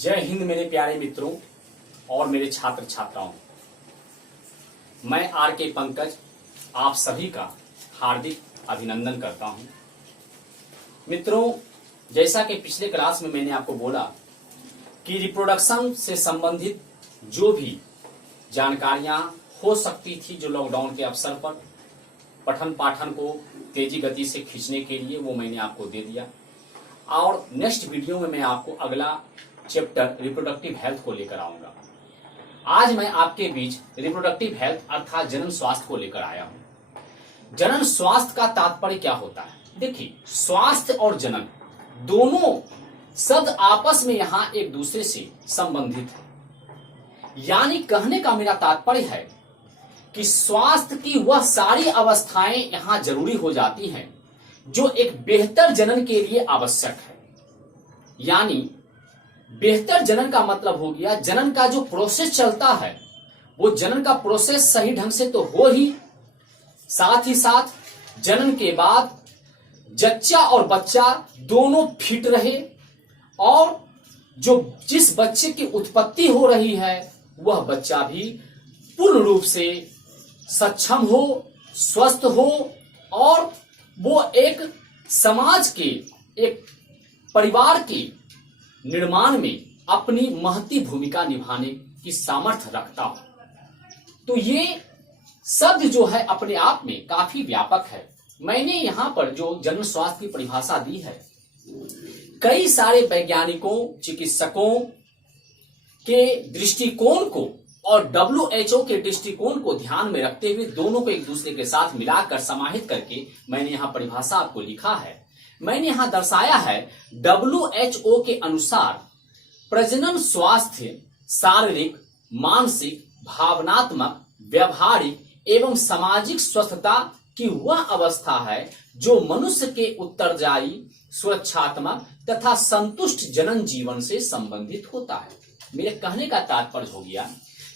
जय हिंद मेरे प्यारे मित्रों और मेरे छात्र छात्राओं। मैं आर के पंकज आप सभी का हार्दिक अभिनंदन करता हूं। मित्रों, जैसा कि पिछले क्लास में मैंने आपको बोला कि रिप्रोडक्शन से संबंधित जो भी जानकारियां हो सकती थी, जो लॉकडाउन के अवसर पर पठन पाठन को तेजी गति से खींचने के लिए, वो मैंने आपको दे दिया। और नेक्स्ट वीडियो में मैं आपको अगला चैप्टर रिप्रोडक्टिव हेल्थ को लेकर आऊंगा। आज मैं आपके बीच रिप्रोडक्टिव हेल्थ अर्थात जनन स्वास्थ्य को लेकर आया हूं। जनन स्वास्थ्य का तात्पर्य क्या होता है? देखिए, स्वास्थ्य और जनन दोनों शब्द आपस में यहां एक दूसरे से संबंधित है। यानी कहने का मेरा तात्पर्य है कि स्वास्थ्य की वह सारी अवस्थाएं यहां जरूरी हो जाती हैं जो एक बेहतर जनन के लिए आवश्यक है। यानी बेहतर जनन का मतलब हो गया, जनन का जो प्रोसेस चलता है वो जनन का प्रोसेस सही ढंग से तो हो ही, साथ ही साथ जनन के बाद जच्चा और बच्चा दोनों फिट रहे और जो जिस बच्चे की उत्पत्ति हो रही है वह बच्चा भी पूर्ण रूप से सक्षम हो, स्वस्थ हो और वो एक समाज के, एक परिवार के निर्माण में अपनी महती भूमिका निभाने की सामर्थ्य रखता हो। तो ये शब्द जो है अपने आप में काफी व्यापक है। मैंने यहां पर जो जनन स्वास्थ्य की परिभाषा दी है, कई सारे वैज्ञानिकों, चिकित्सकों के दृष्टिकोण को और WHO के दृष्टिकोण को ध्यान में रखते हुए दोनों को एक दूसरे के साथ मिलाकर समाहित करके मैंने यहां परिभाषा आपको लिखा है। मैंने यहां दर्शाया है, WHO के अनुसार प्रजनन स्वास्थ्य शारीरिक, मानसिक, भावनात्मक, व्यवहारिक एवं सामाजिक स्वस्थता की वह अवस्था है जो मनुष्य के उत्तरदायी, सुरक्षात्मक तथा संतुष्ट जनन जीवन से संबंधित होता है। मेरे कहने का तात्पर्य हो गया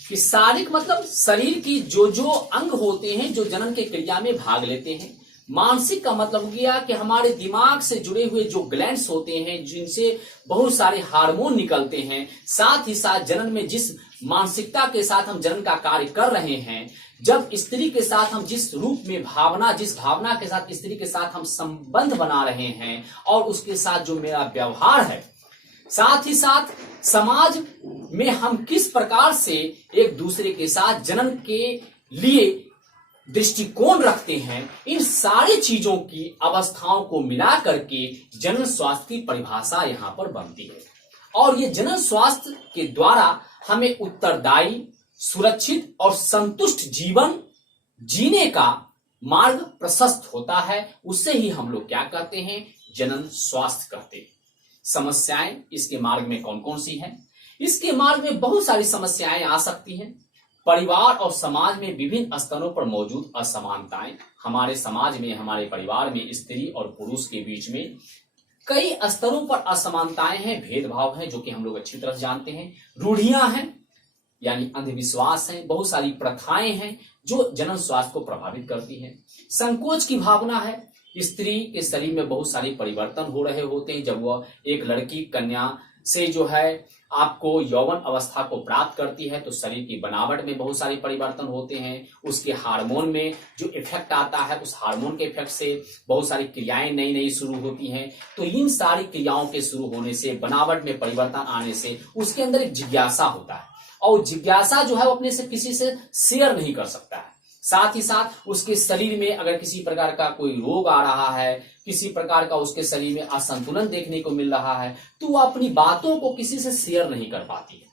कि शारीरिक मतलब शरीर की जो अंग होते हैं जो जनन के क्रिया में भाग लेते हैं। मानसिक का मतलब हो गया कि हमारे दिमाग से जुड़े हुए जो ग्लैंड्स होते हैं जिनसे बहुत सारे हार्मोन निकलते हैं। साथ ही साथ जनन में जिस मानसिकता के साथ हम जनन का कार्य कर रहे हैं, जब स्त्री के साथ हम जिस रूप में जिस भावना के साथ स्त्री के साथ हम संबंध बना रहे हैं और उसके साथ जो मेरा व्यवहार है, साथ ही साथ समाज में हम किस प्रकार से एक दूसरे के साथ जनन के लिए दृष्टिकोण रखते हैं, इन सारी चीजों की अवस्थाओं को मिला करके जनन स्वास्थ्य की परिभाषा यहां पर बनती है। और ये जनन स्वास्थ्य के द्वारा हमें उत्तरदायी, सुरक्षित और संतुष्ट जीवन जीने का मार्ग प्रशस्त होता है। उससे ही हम लोग क्या कहते हैं? जनन स्वास्थ्य कहते हैं। समस्याएं इसके मार्ग में कौन कौन सी हैं? इसके मार्ग में बहुत सारी समस्याएं आ सकती हैं। परिवार और समाज में विभिन्न स्तरों पर मौजूद असमानताएं, हमारे समाज में, हमारे परिवार में स्त्री और पुरुष के बीच में कई स्तरों पर असमानताएं हैं, भेदभाव है, जो कि हम लोग अच्छी तरह जानते हैं। रूढ़ियां हैं यानी अंधविश्वास है, बहुत सारी प्रथाएं हैं जो जनन स्वास्थ्य को प्रभावित करती हैं। संकोच की भावना है, स्त्री के शरीर में बहुत सारे परिवर्तन हो रहे होते हैं। जब वह एक लड़की कन्या से जो है आपको यौवन अवस्था को प्राप्त करती है तो शरीर की बनावट में बहुत सारे परिवर्तन होते हैं। उसके हार्मोन में जो इफेक्ट आता है, उस हार्मोन के इफेक्ट से बहुत सारी क्रियाएं नई नई शुरू होती हैं। तो इन सारी क्रियाओं के शुरू होने से, बनावट में परिवर्तन आने से उसके अंदर एक जिज्ञासा होता है और जिज्ञासा जो है वो अपने से किसी से शेयर नहीं कर सकता है। साथ ही साथ उसके शरीर में अगर किसी प्रकार का कोई रोग आ रहा है, किसी प्रकार का उसके शरीर में असंतुलन देखने को मिल रहा है, तो वो अपनी बातों को किसी से शेयर नहीं कर पाती है।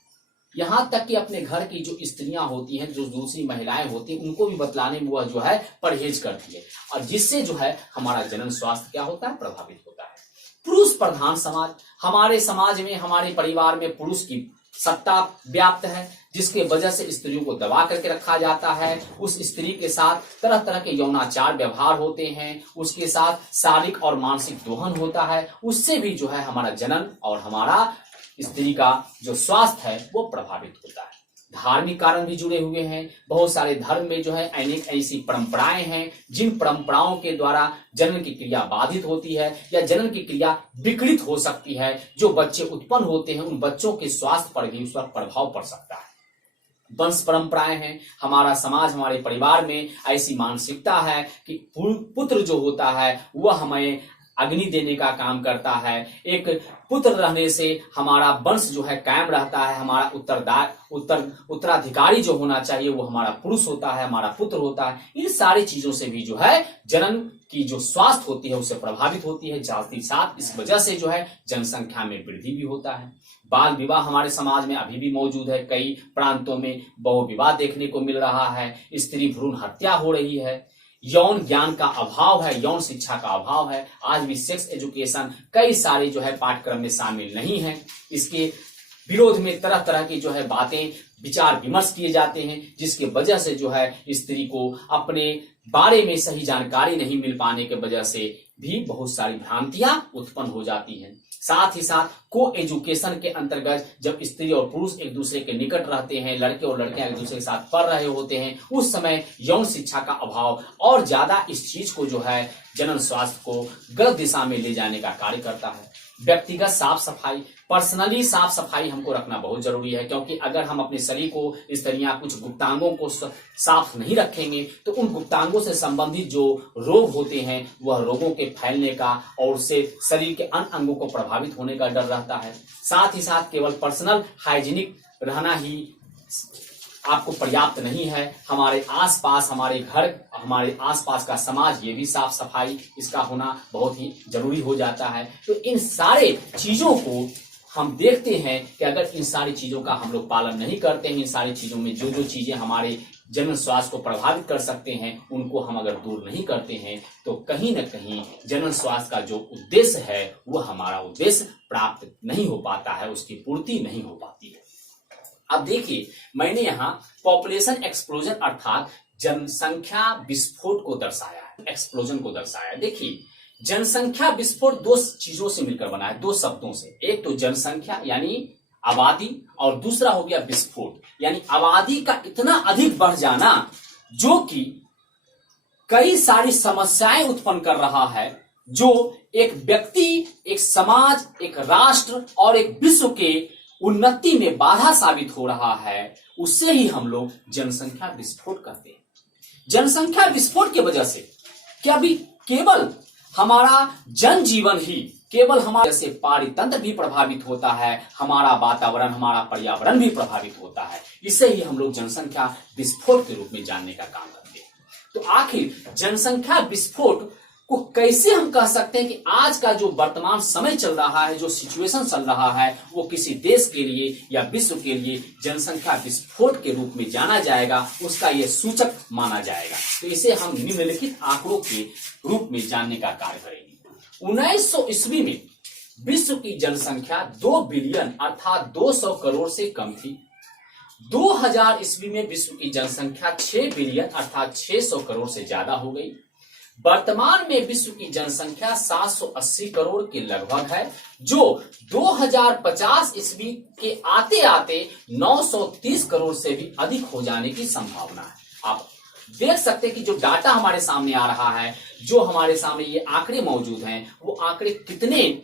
यहां तक कि अपने घर की जो स्त्रियां होती हैं, जो दूसरी महिलाएं होती हैं, उनको भी बतलाने में वह जो है परहेज करती है और जिससे जो है हमारा जनन स्वास्थ्य क्या होता है? प्रभावित होता है। पुरुष प्रधान समाज, हमारे समाज में, हमारे परिवार में पुरुष की सत्ता व्याप्त है, जिसके वजह से स्त्रियों को दबा करके रखा जाता है। उस स्त्री के साथ तरह तरह के यौनाचार व्यवहार होते हैं, उसके साथ शारीरिक और मानसिक दोहन होता है। उससे भी जो है हमारा जनन और हमारा स्त्री का जो स्वास्थ्य है वो प्रभावित होता है। धार्मिक कारण भी जुड़े हुए हैं। बहुत सारे धर्म में जो है अनेक ऐसी परंपराएं हैं जिन परंपराओं के द्वारा जनन की क्रिया बाधित होती है या जनन की क्रिया विकृत हो सकती है। जो बच्चे उत्पन्न होते हैं उन बच्चों के स्वास्थ्य पर भी उस पर प्रभाव पड़ सकता है। वंश परंपराएं हैं, हमारा समाज, हमारे परिवार में ऐसी मानसिकता है कि पुत्र जो होता है वह हमें अग्नि देने का काम करता है। एक पुत्र रहने से हमारा वंश जो है कायम रहता है। हमारा उत्तराधिकारी जो होना चाहिए वो हमारा पुरुष होता है, हमारा पुत्र होता है। इन सारी चीजों से भी जो है जनन की जो स्वास्थ्य होती है उससे प्रभावित होती है। साथ ही साथ इस वजह से जो है जनसंख्या में वृद्धि भी होता है। बाल विवाह हमारे समाज में अभी भी मौजूद है। कई प्रांतों में बहु विवाह देखने को मिल रहा है। स्त्री भ्रूण हत्या हो रही है। यौन ज्ञान का अभाव है, यौन शिक्षा का अभाव है। आज भी सेक्स एजुकेशन कई सारे जो है पाठ्यक्रम में शामिल नहीं है। इसके विरोध में तरह तरह की जो है बातें, विचार विमर्श किए जाते हैं, जिसके वजह से जो है स्त्री को अपने बारे में सही जानकारी नहीं मिल पाने के वजह से भी बहुत सारी भ्रांतियां उत्पन्न हो जाती हैं। साथ ही साथ को एजुकेशन के अंतर्गत जब स्त्री और पुरुष एक दूसरे के निकट रहते हैं, लड़के और लड़कियां एक दूसरे के साथ पढ़ रहे होते हैं, उस समय यौन शिक्षा का अभाव और ज्यादा इस चीज को जो है जनन स्वास्थ्य को गलत दिशा में ले जाने का कार्य करता है। व्यक्तिगत साफ सफाई, पर्सनली साफ सफाई हमको रखना बहुत जरूरी है, क्योंकि अगर हम अपने शरीर को, स्त्रियां कुछ गुप्तांगों को साफ नहीं रखेंगे तो उन गुप्तांगों से संबंधित जो रोग होते हैं वह रोगों के फैलने का और उससे शरीर के अन्य अंगों को प्रभावित होने का डर रहता है। साथ ही साथ केवल पर्सनल हाइजीनिक रहना ही आपको पर्याप्त नहीं है। हमारे आसपास, हमारे घर, हमारे आसपास का समाज, ये भी साफ सफाई इसका होना बहुत ही जरूरी हो जाता है। तो इन सारे चीजों को हम देखते हैं कि अगर इन सारी चीजों का हम लोग पालन नहीं करते हैं, इन सारी चीजों में जो जो चीजें हमारे जनन स्वास्थ्य को प्रभावित कर सकते हैं उनको हम अगर दूर नहीं करते हैं तो कहीं न कहीं जनन स्वास्थ्य का जो उद्देश्य है वो हमारा उद्देश्य प्राप्त नहीं हो पाता है, उसकी पूर्ति नहीं हो पाती है। अब देखिए, मैंने यहाँ पॉपुलेशन एक्सप्लोजन अर्थात जनसंख्या विस्फोट को दर्शाया है, एक्सप्लोजन को दर्शाया है। देखिए, जनसंख्या विस्फोट दो चीजों से मिलकर बना है, दो शब्दों से। एक तो जनसंख्या यानी आबादी और दूसरा हो गया विस्फोट यानी आबादी का इतना अधिक बढ़ जाना जो कि कई सारी समस्याएं उत्पन्न कर रहा है, जो एक व्यक्ति, एक समाज, एक राष्ट्र और एक विश्व के उन्नति में बाधा साबित हो रहा है। उससे ही हम लोग जनसंख्या विस्फोट करते हैं। जनसंख्या विस्फोट की वजह से क्या भी केवल हमारा जनजीवन ही, केवल हमारे से पारितंत्र भी प्रभावित होता है, हमारा वातावरण, हमारा पर्यावरण भी प्रभावित होता है। इसे ही हम लोग जनसंख्या विस्फोट के रूप में जानने का काम करते हैं। तो आखिर जनसंख्या विस्फोट को कैसे हम कह सकते हैं कि आज का जो वर्तमान समय चल रहा है, जो सिचुएशन चल रहा है, वो किसी देश के लिए या विश्व के लिए जनसंख्या विस्फोट के रूप में जाना जाएगा, उसका ये सूचक माना जाएगा। तो इसे हम निम्नलिखित आंकड़ों के रूप में जानने का कार्य करेंगे। 1900 ईस्वी में विश्व की जनसंख्या 2 बिलियन अर्थात 200 करोड़ से कम थी। 2000 ईस्वी में विश्व की जनसंख्या 6 बिलियन अर्थात 600 करोड़ से ज्यादा हो गई। वर्तमान में विश्व की जनसंख्या 780 करोड़ के लगभग है, जो 2050 ईस्वी के आते आते 930 करोड़ से भी अधिक हो जाने की संभावना है। आप देख सकते हैं कि जो डाटा हमारे सामने आ रहा है, जो हमारे सामने ये आंकड़े मौजूद हैं, वो आंकड़े कितने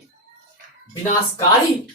विनाशकारी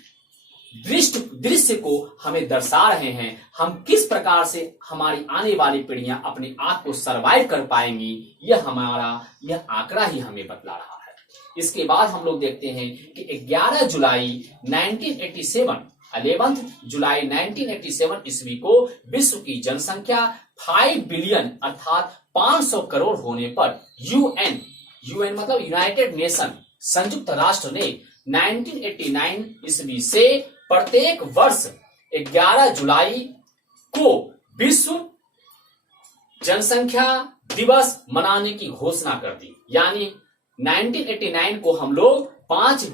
दृश्य को हमें दर्शा रहे हैं। हम किस प्रकार से हमारी आने वाली पीढ़ियां अपने आप को सरवाइव कर पाएंगी, यह आंकड़ा ही हमें बतला रहा है। इसके बाद हम लोग देखते हैं कि 11 जुलाई 1987 ईस्वी को विश्व की जनसंख्या 5 बिलियन अर्थात 500 करोड़ होने पर यूएन मतलब यूनाइटेड नेशन, संयुक्त राष्ट्र ने 1989 ईस्वी से प्रत्येक वर्ष 11 जुलाई को विश्व जनसंख्या दिवस मनाने की घोषणा कर दी। यानी 1989 को हम लोग 5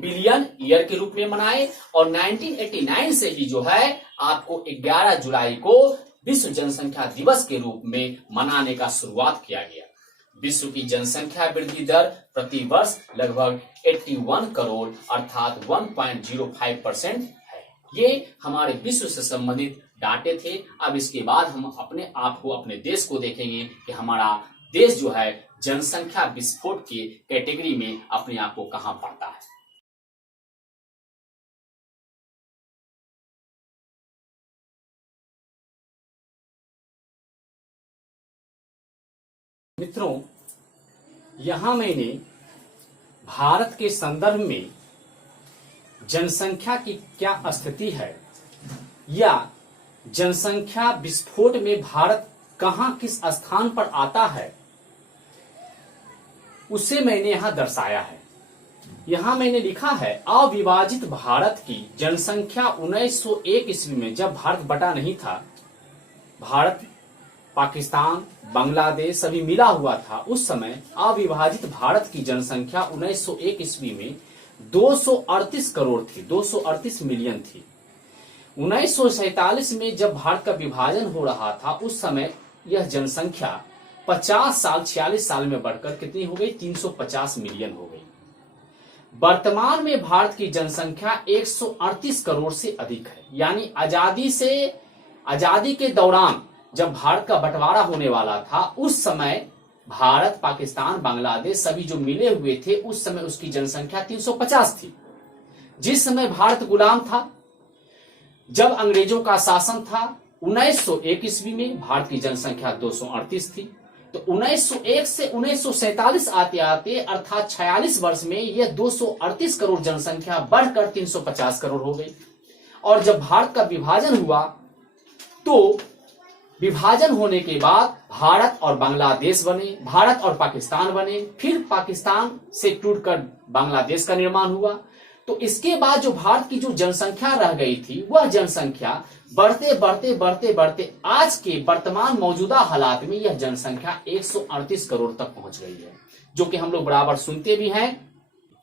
बिलियन ईयर के रूप में मनाए और 1989 से ही जो है आपको 11 जुलाई को विश्व जनसंख्या दिवस के रूप में मनाने का शुरुआत किया गया। विश्व की जनसंख्या वृद्धि दर प्रति वर्ष लगभग 81 करोड़ अर्थात 1.05% है। ये हमारे विश्व से संबंधित डांटे थे। अब इसके बाद हम अपने आप को, अपने देश को देखेंगे कि हमारा देश जो है जनसंख्या विस्फोट के कैटेगरी में अपने आप को कहां पाता है। मित्रों, यहां मैंने भारत के संदर्भ में जनसंख्या की क्या स्थिति है या जनसंख्या विस्फोट में भारत कहां किस स्थान पर आता है, उसे मैंने यहां दर्शाया है। यहां मैंने लिखा है, अविभाजित भारत की जनसंख्या 1901 ईस्वी में, जब भारत बटा नहीं था, भारत, पाकिस्तान, बांग्लादेश सभी मिला हुआ था, उस समय अविभाजित भारत की जनसंख्या 1901 ईस्वी में 238 करोड़ थी, 238 मिलियन थी। 1947 में जब भारत का विभाजन हो रहा था, उस समय यह जनसंख्या 50 साल 46 साल में बढ़कर कितनी हो गई, 350 मिलियन हो गई। वर्तमान में भारत की जनसंख्या 138 करोड़ से अधिक है। यानी आजादी के दौरान जब भारत का बंटवारा होने वाला था, उस समय भारत, पाकिस्तान, बांग्लादेश सभी जो मिले हुए थे, उस समय उसकी जनसंख्या 350 थी। जिस समय भारत गुलाम था, जब अंग्रेजों का शासन था, 1901 ईस्वी में भारत की जनसंख्या 238 थी। तो 1901 से 1947 आते आते, अर्थात 46 वर्ष में यह 238 करोड़ जनसंख्या बढ़कर 350 करोड़ हो गई। और जब भारत का विभाजन हुआ, तो विभाजन होने के बाद भारत और बांग्लादेश बने, भारत और पाकिस्तान बने, फिर पाकिस्तान से टूटकर बांग्लादेश का निर्माण हुआ। तो इसके बाद जो भारत की जो जनसंख्या रह गई थी, वह जनसंख्या बढ़ते बढ़ते बढ़ते बढ़ते आज के वर्तमान मौजूदा हालात में यह जनसंख्या 138 करोड़ तक पहुंच गई है, जो कि हम लोग बराबर सुनते भी हैं।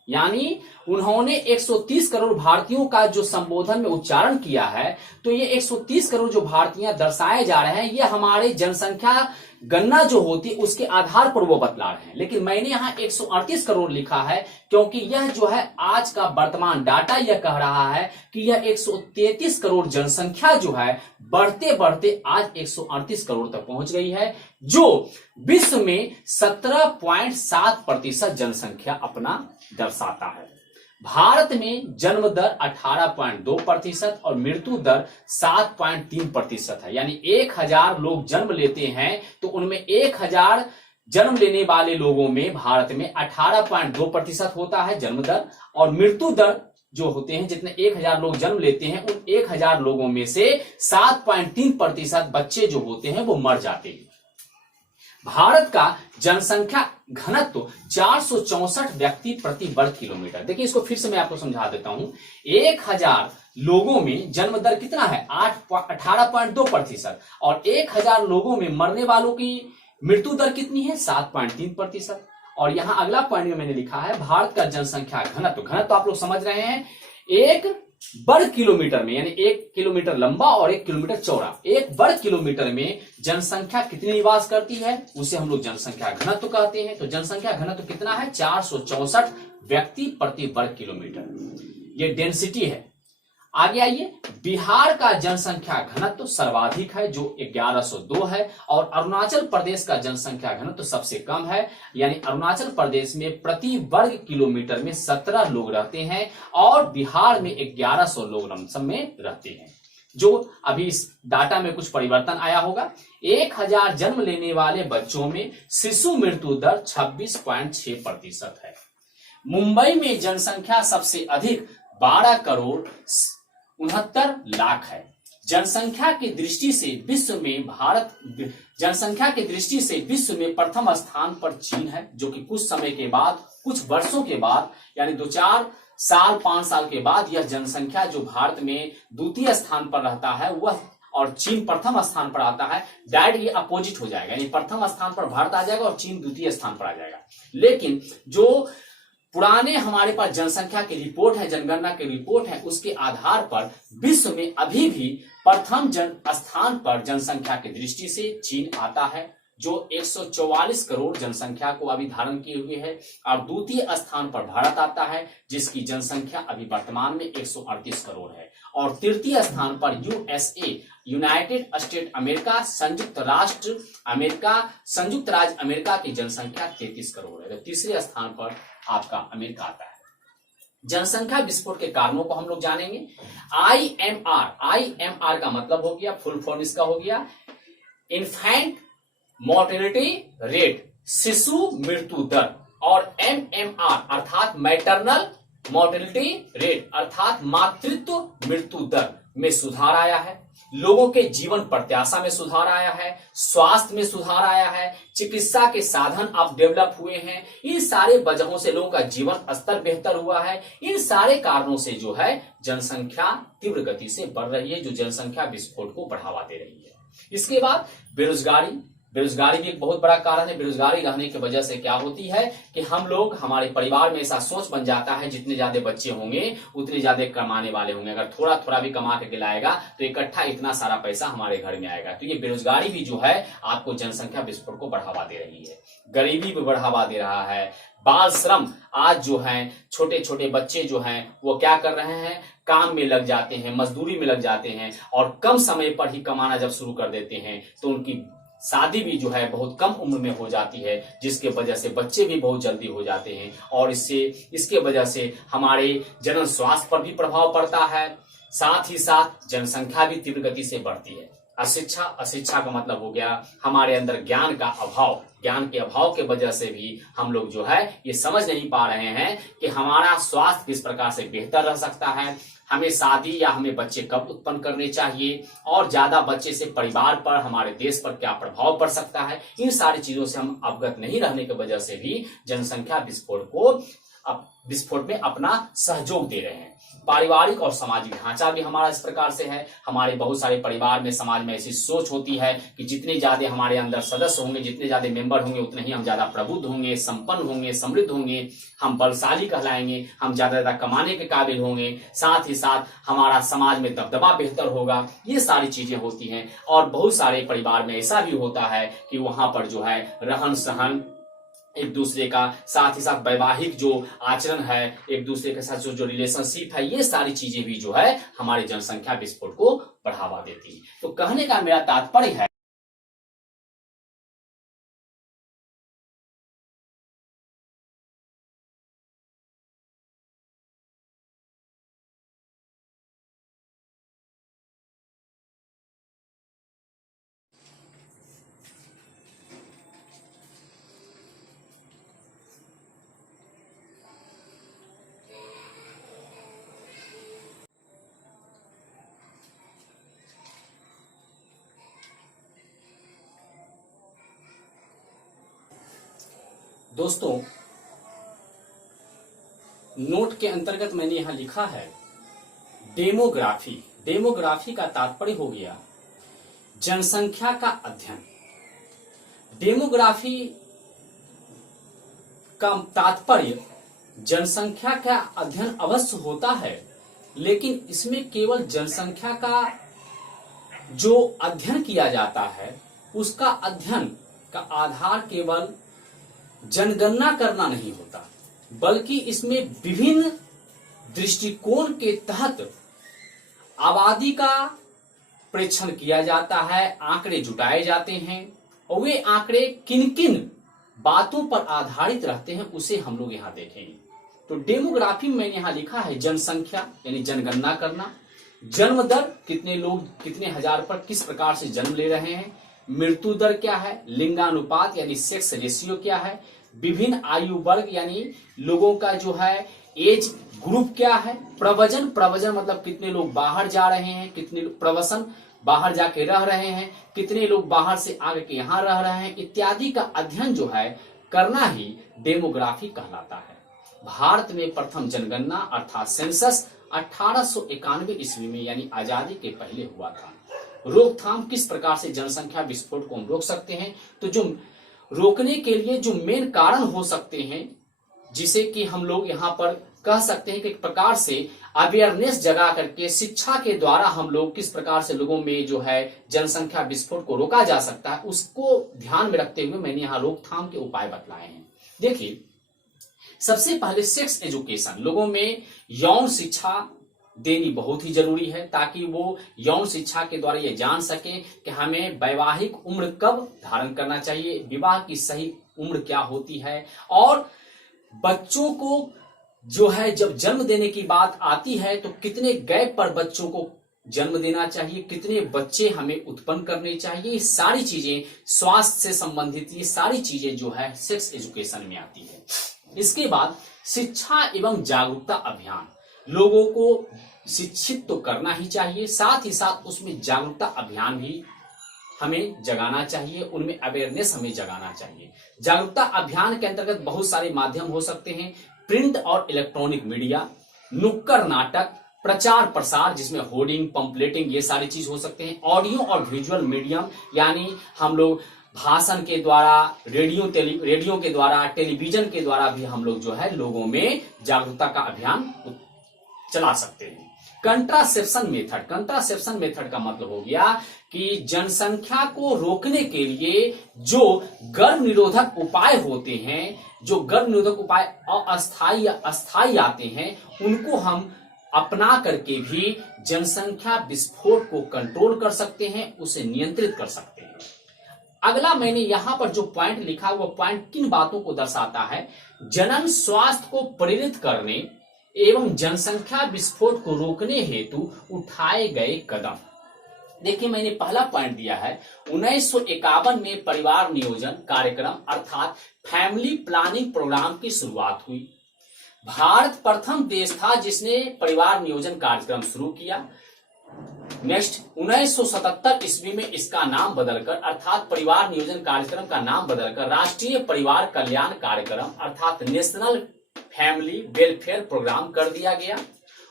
यानी उन्होंने 130 करोड़ भारतीयों का जो संबोधन में उच्चारण किया है, तो ये 130 करोड़ जो भारतीय दर्शाए जा रहे हैं, ये हमारे जनसंख्या गणना जो होती है उसके आधार पर वो बतला रहे हैं। लेकिन मैंने यहाँ 138 करोड़ लिखा है, क्योंकि यह जो है आज का वर्तमान डाटा यह कह रहा है कि यह 133 करोड़ जनसंख्या जो है बढ़ते बढ़ते आज 138 करोड़ तक पहुंच गई है, जो विश्व में 17.7% जनसंख्या अपना दर्शाता है। भारत में जन्म दर 18.2% और मृत्यु दर 7.3% है। यानी 1000 लोग जन्म लेते हैं, तो उनमें 1000 जन्म लेने वाले लोगों में भारत में 18.2% होता है जन्म दर, और मृत्यु दर जो होते हैं, जितने 1000 लोग जन्म लेते हैं, उन 1000 लोगों में से 7.3% बच्चे जो होते हैं वो मर जाते हैं। भारत का जनसंख्या घनत्व 464 व्यक्ति प्रति वर्ग किलोमीटर। देखिए, इसको फिर से मैं आपको समझा देता हूं। 1000 लोगों में जन्म दर कितना है, 18.2%, और 1000 लोगों में मरने वालों की मृत्यु दर कितनी है, 7.3%। और यहां अगला पॉइंट में मैंने लिखा है, भारत का जनसंख्या घनत्व, घनत्व आप लोग समझ रहे हैं, 1 वर्ग किलोमीटर में, यानी 1 किलोमीटर लंबा और 1 किलोमीटर चौड़ा, 1 वर्ग किलोमीटर में जनसंख्या कितनी निवास करती है, उसे हम लोग जनसंख्या घनत्व कहते हैं। तो जनसंख्या घनत्व कितना है, 464 व्यक्ति प्रति वर्ग किलोमीटर, ये डेंसिटी है। आगे आइए, बिहार का जनसंख्या घनत्व सर्वाधिक है जो 1102 है, और अरुणाचल प्रदेश का जनसंख्या घनत्व सबसे कम है। यानी अरुणाचल प्रदेश में प्रति वर्ग किलोमीटर में 17 लोग रहते हैं, और बिहार में 1100 लोग लमसम में रहते हैं। जो अभी इस डाटा में कुछ परिवर्तन आया होगा। 1000 जन्म लेने वाले बच्चों में शिशु मृत्यु दर 26.6% है। मुंबई में जनसंख्या सबसे अधिक 12 करोड़ 69 लाख है। जनसंख्या की दृष्टि से विश्व में जनसंख्या की दृष्टि से विश्व में प्रथम स्थान पर चीन है, जो कि कुछ समय के बाद, कुछ वर्षों के बाद, यानी 2-4 साल 5 साल के बाद यह जनसंख्या जो भारत में द्वितीय स्थान पर रहता है वह, और चीन प्रथम स्थान पर आता है। डायरेक्ट ये अपोजिट हो जाएगा, यानी प्रथम स्थान पर भारत आ जाएगा और चीन द्वितीय स्थान पर आ जाएगा। लेकिन जो पुराने हमारे पास जनसंख्या की रिपोर्ट है, जनगणना की रिपोर्ट है, उसके आधार पर विश्व में अभी भी प्रथम स्थान पर जनसंख्या की दृष्टि से चीन आता है, जो 144 करोड़ जनसंख्या को अभी धारण किए हुए है, और द्वितीय स्थान पर भारत आता है जिसकी जनसंख्या अभी वर्तमान में 138 करोड़ है, और तृतीय स्थान पर यूएसए यूनाइटेड स्टेट अमेरिका, संयुक्त राज्य अमेरिका की जनसंख्या 33 करोड़ है। तो तीसरे स्थान पर आपका अमेरिका आता है। जनसंख्या विस्फोट के कारणों को हम लोग जानेंगे। आईएमआर का मतलब हो गया, फुल फॉर्म इसका हो गया इन्फेंट मोर्टेलिटी रेट, शिशु मृत्यु दर, और एमएमआर अर्थात मैटरनल मोर्टेलिटी रेट अर्थात मातृत्व मृत्यु दर में सुधार आया है। लोगों के जीवन प्रत्याशा में सुधार आया है, स्वास्थ्य में सुधार आया है, चिकित्सा के साधन अब डेवलप हुए हैं। इन सारे वजहों से लोगों का जीवन स्तर बेहतर हुआ है। इन सारे कारणों से जो है जनसंख्या तीव्र गति से बढ़ रही है, जो जनसंख्या विस्फोट को बढ़ावा दे रही है। इसके बाद बेरोजगारी भी एक बहुत बड़ा कारण है। बेरोजगारी रहने की वजह से क्या होती है कि हम लोग, हमारे परिवार में ऐसा सोच बन जाता है जितने ज्यादा बच्चे होंगे उतने ज्यादा कमाने वाले होंगे। अगर थोड़ा थोड़ा भी कमा के लाएगा तो इकट्ठा इतना सारा पैसा हमारे घर में आएगा। तो ये बेरोजगारी भी जो है आपको जनसंख्या विस्फोट को बढ़ावा दे रही है। गरीबी भी बढ़ावा दे रहा है। बाल श्रम, आज जो है छोटे छोटे बच्चे जो हैं वो क्या कर रहे हैं, काम में लग जाते हैं, मजदूरी में लग जाते हैं, और कम समय पर ही कमाना जब शुरू कर देते हैं तो उनकी शादी भी जो है बहुत कम उम्र में हो जाती है, जिसके वजह से बच्चे भी बहुत जल्दी हो जाते हैं, और इसके वजह से हमारे जनन स्वास्थ्य पर भी प्रभाव पड़ता है। साथ ही साथ जनसंख्या भी तीव्र गति से बढ़ती है। अशिक्षा का मतलब हो गया हमारे अंदर ज्ञान का अभाव। ज्ञान के अभाव के वजह से भी हम लोग जो है ये समझ नहीं पा रहे हैं कि हमारा स्वास्थ्य किस प्रकार से बेहतर रह सकता है, हमें शादी या हमें बच्चे कब उत्पन्न करने चाहिए, और ज्यादा बच्चे से परिवार पर, हमारे देश पर क्या प्रभाव पड़ सकता है। इन सारी चीजों से हम अवगत नहीं रहने की वजह से भी जनसंख्या विस्फोट में अपना सहयोग दे रहे हैं। पारिवारिक और सामाजिक ढांचा भी हमारा इस प्रकार से है। हमारे बहुत सारे परिवार में, समाज में ऐसी सोच होती है कि जितने ज्यादा हमारे अंदर सदस्य होंगे, जितने ज्यादा मेंबर होंगे, उतने ही हम ज्यादा प्रबुद्ध होंगे, संपन्न होंगे, समृद्ध होंगे, हम बलशाली कहलाएंगे, हम ज्यादा कमाने के काबिल होंगे, साथ ही साथ हमारा समाज में दबदबा बेहतर होगा। ये सारी चीजें होती हैं। और बहुत सारे परिवार में ऐसा भी होता है कि वहां पर जो है रहन सहन, एक दूसरे का, साथ ही साथ वैवाहिक जो आचरण है, एक दूसरे के साथ जो रिलेशनशिप है, ये सारी चीजें भी जो है हमारी जनसंख्या विस्फोट को बढ़ावा देती है। तो कहने का मेरा तात्पर्य है दोस्तों, नोट के अंतर्गत मैंने यहां लिखा है डेमोग्राफी। डेमोग्राफी का तात्पर्य हो गया जनसंख्या का अध्ययन। डेमोग्राफी का तात्पर्य जनसंख्या का अध्ययन अवश्य होता है, लेकिन इसमें केवल जनसंख्या का जो अध्ययन किया जाता है उसका अध्ययन का आधार केवल जनगणना करना नहीं होता, बल्कि इसमें विभिन्न दृष्टिकोण के तहत आबादी का प्रेक्षण किया जाता है, आंकड़े जुटाए जाते हैं, और वे आंकड़े किन किन बातों पर आधारित रहते हैं उसे हम लोग यहां देखेंगे। तो डेमोग्राफी में मैंने यहां लिखा है जनसंख्या यानी जनगणना करना, जन्म दर, कितने लोग कितने हजार पर किस प्रकार से जन्म ले रहे हैं, मृत्यु दर क्या है, लिंगानुपात यानी सेक्स रेशियो क्या है, विभिन्न आयु वर्ग यानी लोगों का जो है एज ग्रुप क्या है, प्रव्रजन मतलब कितने लोग बाहर जा रहे हैं, कितने प्रवसन बाहर जाके रह रहे हैं, कितने लोग बाहर से आगे के यहाँ रह रहे हैं, इत्यादि का अध्ययन जो है करना ही डेमोग्राफी कहलाता है। भारत में प्रथम जनगणना अर्थात सेंसस 1891 ईस्वी में यानी आजादी के पहले हुआ था। रोकथाम, किस प्रकार से जनसंख्या विस्फोट को हम रोक सकते हैं, तो जो रोकने के लिए जो मेन कारण हो सकते हैं, जिसे कि हम लोग यहाँ पर कह सकते हैं कि एक प्रकार से अवेयरनेस जगा करके शिक्षा के द्वारा हम लोग किस प्रकार से लोगों में जो है जनसंख्या विस्फोट को रोका जा सकता है, उसको ध्यान में रखते हुए मैंने यहाँ रोकथाम के उपाय बतलाए हैं। देखिए, सबसे पहले सेक्स एजुकेशन, लोगों में यौन शिक्षा देनी बहुत ही जरूरी है, ताकि वो यौन शिक्षा के द्वारा ये जान सके कि हमें वैवाहिक उम्र कब धारण करना चाहिए, विवाह की सही उम्र क्या होती है, और बच्चों को जो है जब जन्म देने की बात आती है तो कितने गैप पर बच्चों को जन्म देना चाहिए, कितने बच्चे हमें उत्पन्न करने चाहिए। ये सारी चीजें स्वास्थ्य से संबंधित, ये सारी चीजें जो है सेक्स एजुकेशन में आती है। इसके बाद शिक्षा एवं जागरूकता अभियान, लोगों को शिक्षित तो करना ही चाहिए, साथ ही साथ उसमें जागरूकता अभियान भी हमें जगाना चाहिए, उनमें अवेयरनेस हमें जगाना चाहिए। जागरूकता अभियान के अंतर्गत बहुत सारे माध्यम हो सकते हैं, प्रिंट और इलेक्ट्रॉनिक मीडिया, नुक्कड़ नाटक, प्रचार प्रसार जिसमें होर्डिंग, पंपलेटिंग, ये सारी चीज हो सकते हैं। ऑडियो और विजुअल मीडियम, यानी हम लोग भाषण के द्वारा, रेडियो के द्वारा, टेलीविजन के द्वारा भी हम लोग जो है लोगों में जागरूकता का अभियान चला सकते हैं। कंट्रासेप्शन मेथड, कंट्रासेप्शन मेथड का मतलब हो गया कि जनसंख्या को रोकने के लिए जो गर्भ निरोधक उपाय होते हैं, जो गर्भ निरोधक उपाय अस्थायी या अस्थायी आते हैं, उनको हम अपना करके भी जनसंख्या विस्फोट को कंट्रोल कर सकते हैं, उसे नियंत्रित कर सकते हैं। अगला मैंने यहां पर जो पॉइंट लिखा, वो पॉइंट किन बातों को दर्शाता है? जनन स्वास्थ्य को प्रेरित करने एवं जनसंख्या विस्फोट को रोकने हेतु उठाए गए कदम। देखिए, मैंने पहला पॉइंट दिया है 1951 में परिवार नियोजन कार्यक्रम अर्थात फैमिली प्लानिंग प्रोग्राम की शुरुआत हुई। भारत प्रथम देश था जिसने परिवार नियोजन कार्यक्रम शुरू किया। नेक्स्ट 1977 ईस्वी में इसका नाम बदलकर, अर्थात परिवार नियोजन कार्यक्रम का नाम बदलकर राष्ट्रीय परिवार कल्याण कार्यक्रम अर्थात नेशनल फैमिली वेलफेयर प्रोग्राम कर दिया गया।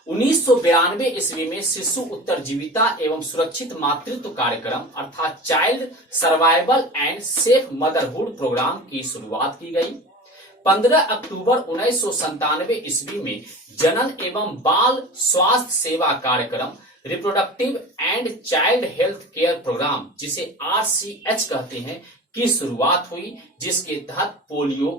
1992 ईस्वी में शिशु उत्तरजीविता एवं सुरक्षित मातृत्व कार्यक्रम अर्थात child survival and safe motherhood programme की शुरुआत की गई। 15 अक्टूबर 1997 ईस्वी में जनन एवं बाल स्वास्थ्य सेवा कार्यक्रम reproductive and child health care programme, जिसे RCH कहते हैं, की शुरुआत हुई, जिसके तहत पोलियो,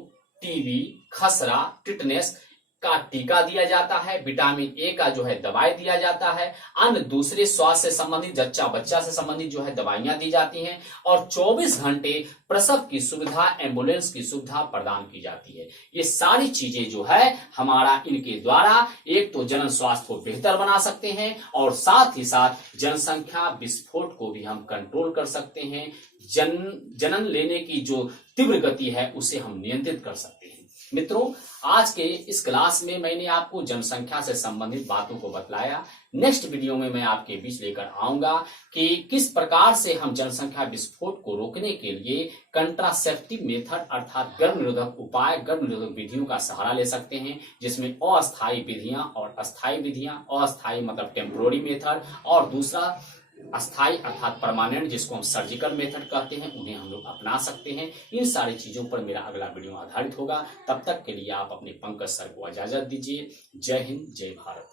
टीबी, खसरा, टिटनेस का टीका दिया जाता है, विटामिन ए का जो है दवाई दिया जाता है, अन्य दूसरे स्वास्थ्य से संबंधित, जच्चा बच्चा से संबंधित जो है दवाइयां दी जाती हैं, और 24 घंटे प्रसव की सुविधा, एम्बुलेंस की सुविधा प्रदान की जाती है। ये सारी चीजें जो है हमारा इनके द्वारा एक तो जनन स्वास्थ्य को बेहतर बना सकते हैं, और साथ ही साथ जनसंख्या विस्फोट को भी हम कंट्रोल कर सकते हैं। जनन लेने की जो तीव्र गति है उसे हम नियंत्रित कर सकते हैं। मित्रों, आज के इस क्लास में मैंने आपको जनसंख्या से संबंधित बातों को बतलाया। नेक्स्ट वीडियो में मैं आपके बीच लेकर आऊंगा कि किस प्रकार से हम जनसंख्या विस्फोट को रोकने के लिए कंट्रासेप्टिव मेथड अर्थात गर्भ निरोधक उपाय, गर्भ निरोधक विधियों का सहारा ले सकते हैं, जिसमें अस्थायी विधियां और अस्थायी विधियां, अस्थायी मतलब टेम्पोररी मेथड, और दूसरा अस्थायी अर्थात परमानेंट जिसको हम सर्जिकल मेथड कहते हैं, उन्हें हम लोग अपना सकते हैं। इन सारी चीजों पर मेरा अगला वीडियो आधारित होगा। तब तक के लिए आप अपने पंकज सर को इजाजत दीजिए। जय हिंद, जय भारत।